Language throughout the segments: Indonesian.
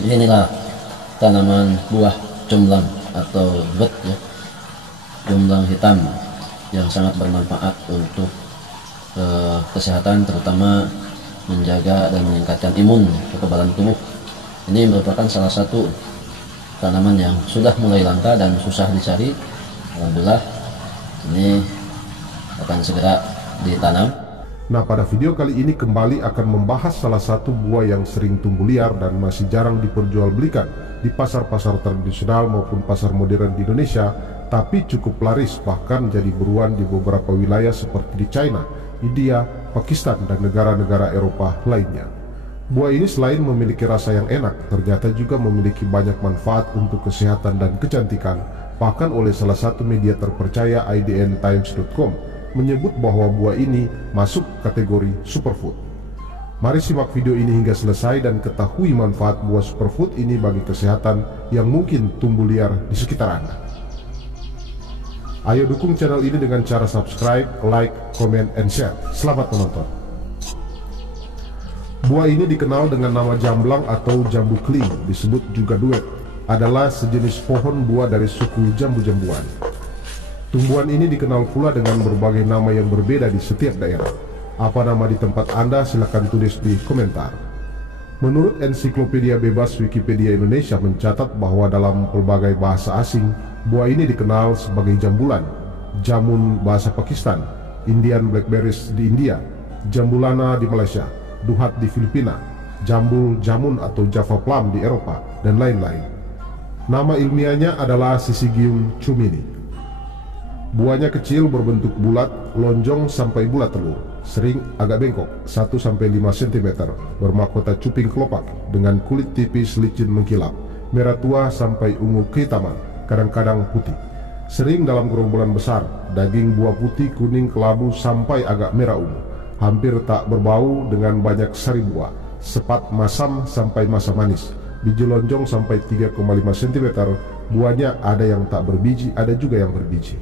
Inilah tanaman buah jomblang atau bet ya, jomblang hitam yang sangat bermanfaat untuk kesehatan, terutama menjaga dan meningkatkan imun kekebalan tubuh. Ini merupakan salah satu tanaman yang sudah mulai langka dan susah dicari. Alhamdulillah ini akan segera ditanam. Nah, pada video kali ini kembali akan membahas salah satu buah yang sering tumbuh liar dan masih jarang diperjualbelikan di pasar-pasar tradisional maupun pasar modern di Indonesia, tapi cukup laris bahkan jadi buruan di beberapa wilayah seperti di China, India, Pakistan, dan negara-negara Eropa lainnya. Buah ini selain memiliki rasa yang enak, ternyata juga memiliki banyak manfaat untuk kesehatan dan kecantikan. Bahkan oleh salah satu media terpercaya idntimes.com menyebut bahwa buah ini masuk kategori superfood. Mari simak video ini hingga selesai dan ketahui manfaat buah superfood ini bagi kesehatan yang mungkin tumbuh liar di sekitar Anda. Ayo dukung channel ini dengan cara subscribe, like, comment, and share. Selamat menonton. Buah ini dikenal dengan nama jamblang atau jambu kling, disebut juga duet, adalah sejenis pohon buah dari suku jambu-jambuan. Tumbuhan ini dikenal pula dengan berbagai nama yang berbeda di setiap daerah. Apa nama di tempat Anda? Silahkan tulis di komentar. Menurut ensiklopedia bebas Wikipedia Indonesia mencatat bahwa dalam berbagai bahasa asing, buah ini dikenal sebagai jambulan, jamun bahasa Pakistan, Indian blackberries di India, jambulana di Malaysia, duhat di Filipina, jambul, jamun atau Java plum di Eropa, dan lain-lain. Nama ilmiahnya adalah Syzygium cumini. Buahnya kecil, berbentuk bulat, lonjong sampai bulat telur, sering agak bengkok 1-5 cm, bermahkota cuping kelopak dengan kulit tipis licin mengkilap, merah tua sampai ungu kehitaman, kadang-kadang putih. Sering dalam gerombolan besar, daging buah putih kuning kelabu sampai agak merah ungu, hampir tak berbau dengan banyak sari buah, sepat masam sampai masam manis, biji lonjong sampai 3,5 cm, buahnya ada yang tak berbiji, ada juga yang berbiji.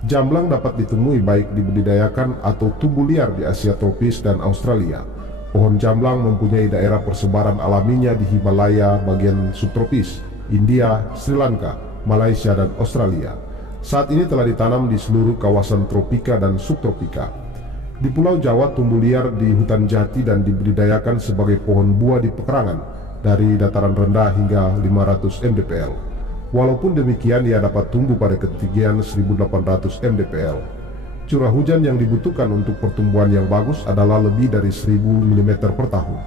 Jamblang dapat ditemui baik dibudidayakan atau tumbuh liar di Asia tropis dan Australia. Pohon jamblang mempunyai daerah persebaran alaminya di Himalaya bagian subtropis, India, Sri Lanka, Malaysia, dan Australia. Saat ini telah ditanam di seluruh kawasan tropika dan subtropika. Di Pulau Jawa tumbuh liar di hutan jati dan dibudidayakan sebagai pohon buah di pekarangan dari dataran rendah hingga 500 mdpl. Walaupun demikian, ia dapat tumbuh pada ketinggian 1800 mdpl. Curah hujan yang dibutuhkan untuk pertumbuhan yang bagus adalah lebih dari 1000 mm per tahun.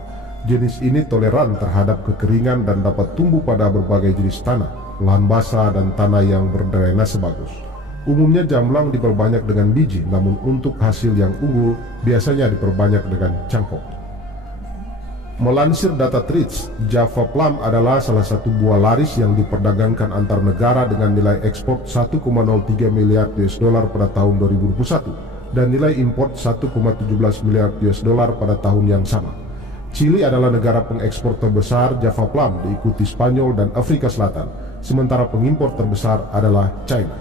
Jenis ini toleran terhadap kekeringan dan dapat tumbuh pada berbagai jenis tanah, lahan basah, dan tanah yang berdrainase bagus. Umumnya jamblang diperbanyak dengan biji, namun untuk hasil yang unggul biasanya diperbanyak dengan cangkok. Melansir data Treats, Java plum adalah salah satu buah laris yang diperdagangkan antar negara dengan nilai ekspor 1,03 miliar US dollar pada tahun 2021 dan nilai import 1,17 miliar US dollar pada tahun yang sama. Chili adalah negara pengekspor terbesar Java plum, diikuti Spanyol dan Afrika Selatan, sementara pengimpor terbesar adalah China.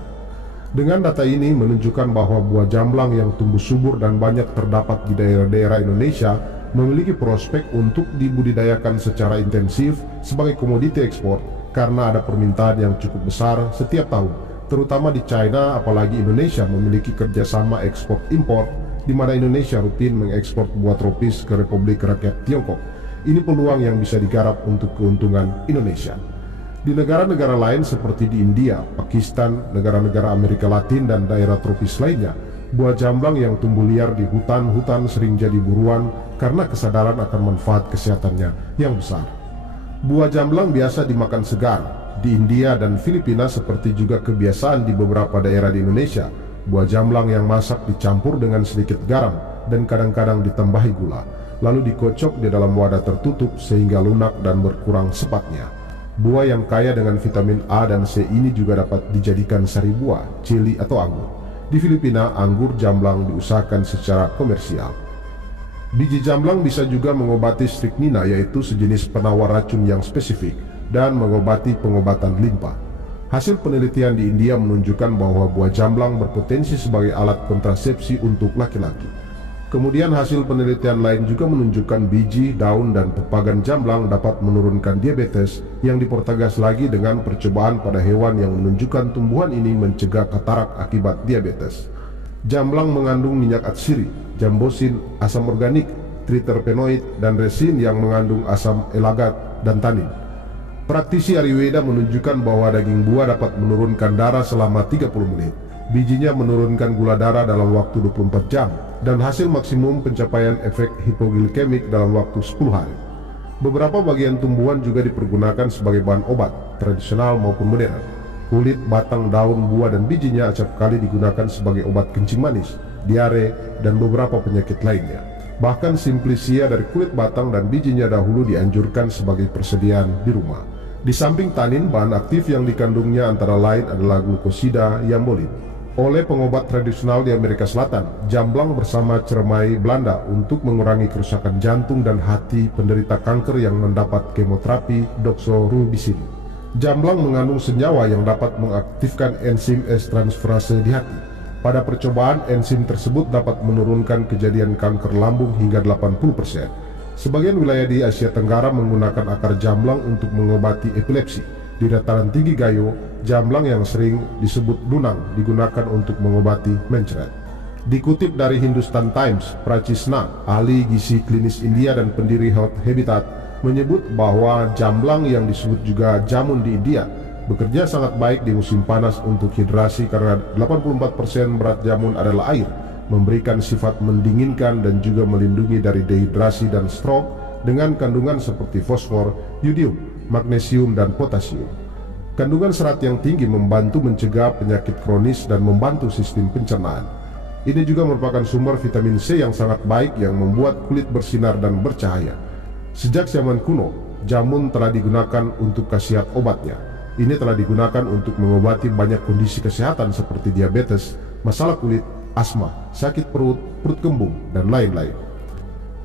Dengan data ini menunjukkan bahwa buah jamblang yang tumbuh subur dan banyak terdapat di daerah-daerah Indonesia memiliki prospek untuk dibudidayakan secara intensif sebagai komoditi ekspor karena ada permintaan yang cukup besar setiap tahun, terutama di China, apalagi Indonesia memiliki kerjasama ekspor-impor di mana Indonesia rutin mengekspor buah tropis ke Republik Rakyat Tiongkok. Ini peluang yang bisa digarap untuk keuntungan Indonesia. Di negara-negara lain seperti di India, Pakistan, negara-negara Amerika Latin, dan daerah tropis lainnya, buah jamblang yang tumbuh liar di hutan-hutan sering jadi buruan karena kesadaran akan manfaat kesehatannya yang besar. Buah jamblang biasa dimakan segar. Di India dan Filipina seperti juga kebiasaan di beberapa daerah di Indonesia, buah jamblang yang masak dicampur dengan sedikit garam dan kadang-kadang ditambahi gula, lalu dikocok di dalam wadah tertutup sehingga lunak dan berkurang sepatnya. Buah yang kaya dengan vitamin A dan C ini juga dapat dijadikan sari buah, cili atau anggur. Di Filipina, anggur jamblang diusahakan secara komersial. Biji jamblang bisa juga mengobati strychnina, yaitu sejenis penawar racun yang spesifik, dan mengobati pengobatan limpa. Hasil penelitian di India menunjukkan bahwa buah jamblang berpotensi sebagai alat kontrasepsi untuk laki-laki. Kemudian hasil penelitian lain juga menunjukkan biji, daun, dan pepagan jamblang dapat menurunkan diabetes, yang dipertegas lagi dengan percobaan pada hewan yang menunjukkan tumbuhan ini mencegah katarak akibat diabetes. Jamblang mengandung minyak atsiri, jambosin, asam organik, triterpenoid, dan resin yang mengandung asam elagat dan tanin. Praktisi Ayurveda menunjukkan bahwa daging buah dapat menurunkan darah selama 30 menit. Bijinya menurunkan gula darah dalam waktu 24 jam, dan hasil maksimum pencapaian efek hipoglikemik dalam waktu 10 hari. Beberapa bagian tumbuhan juga dipergunakan sebagai bahan obat, tradisional maupun modern. Kulit, batang, daun, buah, dan bijinya acap kali digunakan sebagai obat kencing manis, diare, dan beberapa penyakit lainnya. Bahkan simplicia dari kulit batang dan bijinya dahulu dianjurkan sebagai persediaan di rumah. Di samping tanin, bahan aktif yang dikandungnya antara lain adalah glukosida yambolin. Oleh pengobat tradisional di Amerika Selatan, jamblang bersama cermai Belanda untuk mengurangi kerusakan jantung dan hati penderita kanker yang mendapat kemoterapi doxorubicin. Jamblang mengandung senyawa yang dapat mengaktifkan enzim S-transferase di hati. Pada percobaan, enzim tersebut dapat menurunkan kejadian kanker lambung hingga 80%. Sebagian wilayah di Asia Tenggara menggunakan akar jamblang untuk mengobati epilepsi. Di dataran tinggi Gayo, jamblang yang sering disebut dunang digunakan untuk mengobati mencret. Dikutip dari Hindustan Times, Prachishna, ahli gizi klinis India dan pendiri Health Habitat, menyebut bahwa jamblang yang disebut juga jamun di India bekerja sangat baik di musim panas untuk hidrasi karena 84% berat jamun adalah air, memberikan sifat mendinginkan dan juga melindungi dari dehidrasi dan stroke dengan kandungan seperti fosfor, yodium, magnesium, dan potasium. Kandungan serat yang tinggi membantu mencegah penyakit kronis dan membantu sistem pencernaan. Ini juga merupakan sumber vitamin C yang sangat baik yang membuat kulit bersinar dan bercahaya. Sejak zaman kuno, jamun telah digunakan untuk khasiat obatnya. Ini telah digunakan untuk mengobati banyak kondisi kesehatan seperti diabetes, masalah kulit, asma, sakit perut, perut kembung, dan lain-lain.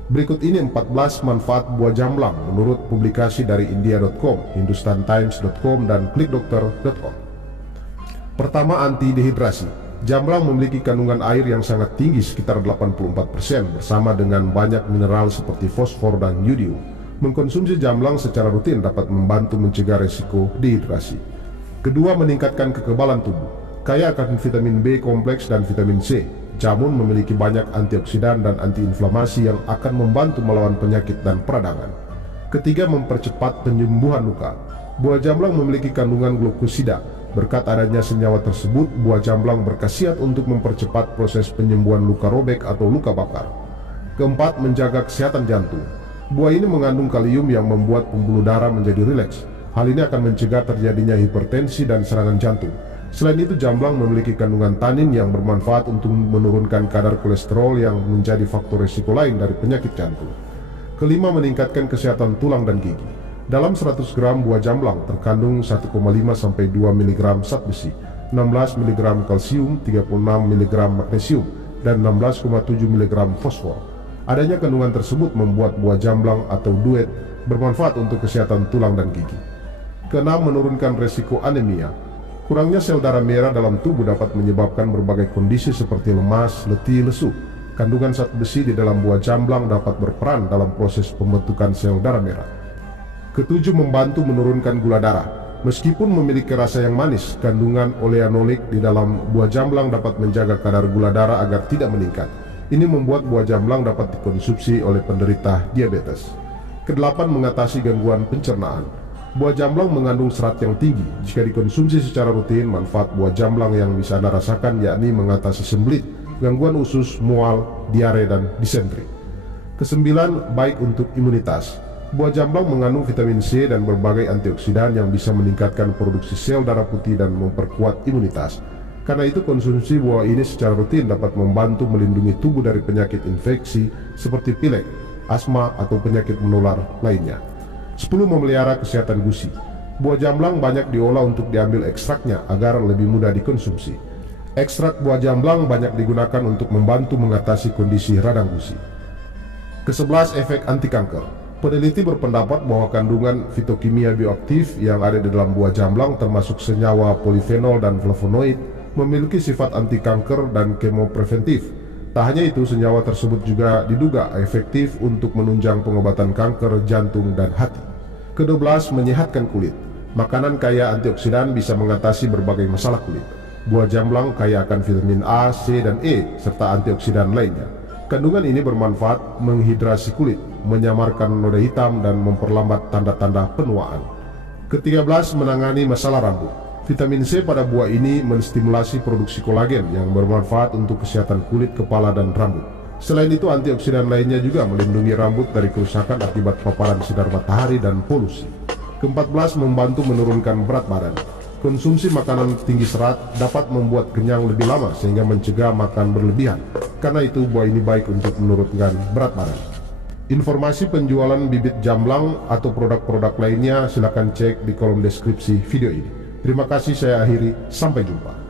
Berikut ini 14 manfaat buah jamblang menurut publikasi dari India.com, HindustanTimes.com, dan klikdokter.com. Pertama, anti-dehidrasi. Jamblang memiliki kandungan air yang sangat tinggi sekitar 84% bersama dengan banyak mineral seperti fosfor dan yodium. Mengkonsumsi jamblang secara rutin dapat membantu mencegah resiko dehidrasi. Kedua, meningkatkan kekebalan tubuh. Kaya akan vitamin B kompleks dan vitamin C, jamun memiliki banyak antioksidan dan antiinflamasi yang akan membantu melawan penyakit dan peradangan. Ketiga, mempercepat penyembuhan luka. Buah jamblang memiliki kandungan glukosida. Berkat adanya senyawa tersebut, buah jamblang berkhasiat untuk mempercepat proses penyembuhan luka robek atau luka bakar. Keempat, menjaga kesehatan jantung. Buah ini mengandung kalium yang membuat pembuluh darah menjadi rileks. Hal ini akan mencegah terjadinya hipertensi dan serangan jantung. Selain itu, jamblang memiliki kandungan tanin yang bermanfaat untuk menurunkan kadar kolesterol yang menjadi faktor risiko lain dari penyakit jantung. Kelima, meningkatkan kesehatan tulang dan gigi. Dalam 100 gram buah jamblang terkandung 1,5 sampai 2 mg zat besi, 16 mg kalsium, 36 mg magnesium, dan 16,7 mg fosfor. Adanya kandungan tersebut membuat buah jamblang atau duet bermanfaat untuk kesehatan tulang dan gigi. Keenam, menurunkan resiko anemia. Kurangnya sel darah merah dalam tubuh dapat menyebabkan berbagai kondisi seperti lemas, letih, lesu. Kandungan zat besi di dalam buah jamblang dapat berperan dalam proses pembentukan sel darah merah. Ketujuh, membantu menurunkan gula darah. Meskipun memiliki rasa yang manis, kandungan oleanolik di dalam buah jamblang dapat menjaga kadar gula darah agar tidak meningkat. Ini membuat buah jamblang dapat dikonsumsi oleh penderita diabetes. Kedelapan, mengatasi gangguan pencernaan. Buah jamblang mengandung serat yang tinggi. Jika dikonsumsi secara rutin, manfaat buah jamblang yang bisa Anda rasakan yakni mengatasi sembelit, gangguan usus, mual, diare, dan disentri. Kesembilan, baik untuk imunitas. Buah jamblang mengandung vitamin C dan berbagai antioksidan yang bisa meningkatkan produksi sel darah putih dan memperkuat imunitas. Karena itu, konsumsi buah ini secara rutin dapat membantu melindungi tubuh dari penyakit infeksi seperti pilek, asma, atau penyakit menular lainnya. 10, memelihara kesehatan gusi. Buah jamblang banyak diolah untuk diambil ekstraknya agar lebih mudah dikonsumsi. Ekstrak buah jamblang banyak digunakan untuk membantu mengatasi kondisi radang gusi. Ke-11, efek anti kanker. Peneliti berpendapat bahwa kandungan fitokimia bioaktif yang ada di dalam buah jamblang termasuk senyawa polifenol dan flavonoid memiliki sifat anti kanker dan kemopreventif. Tak hanya itu, senyawa tersebut juga diduga efektif untuk menunjang pengobatan kanker jantung dan hati. Ke-12, menyehatkan kulit. Makanan kaya antioksidan bisa mengatasi berbagai masalah kulit. Buah jamblang kaya akan vitamin A, C, dan E, serta antioksidan lainnya. Kandungan ini bermanfaat menghidrasi kulit, menyamarkan noda hitam, dan memperlambat tanda-tanda penuaan. Ke-13, menangani masalah rambut. Vitamin C pada buah ini menstimulasi produksi kolagen yang bermanfaat untuk kesehatan kulit, kepala, dan rambut. Selain itu, antioksidan lainnya juga melindungi rambut dari kerusakan akibat paparan sinar matahari dan polusi. Ke-14, membantu menurunkan berat badan. Konsumsi makanan tinggi serat dapat membuat kenyang lebih lama sehingga mencegah makan berlebihan. Karena itu, buah ini baik untuk menurunkan berat badan. Informasi penjualan bibit jamblang atau produk-produk lainnya silakan cek di kolom deskripsi video ini. Terima kasih, saya akhiri. Sampai jumpa.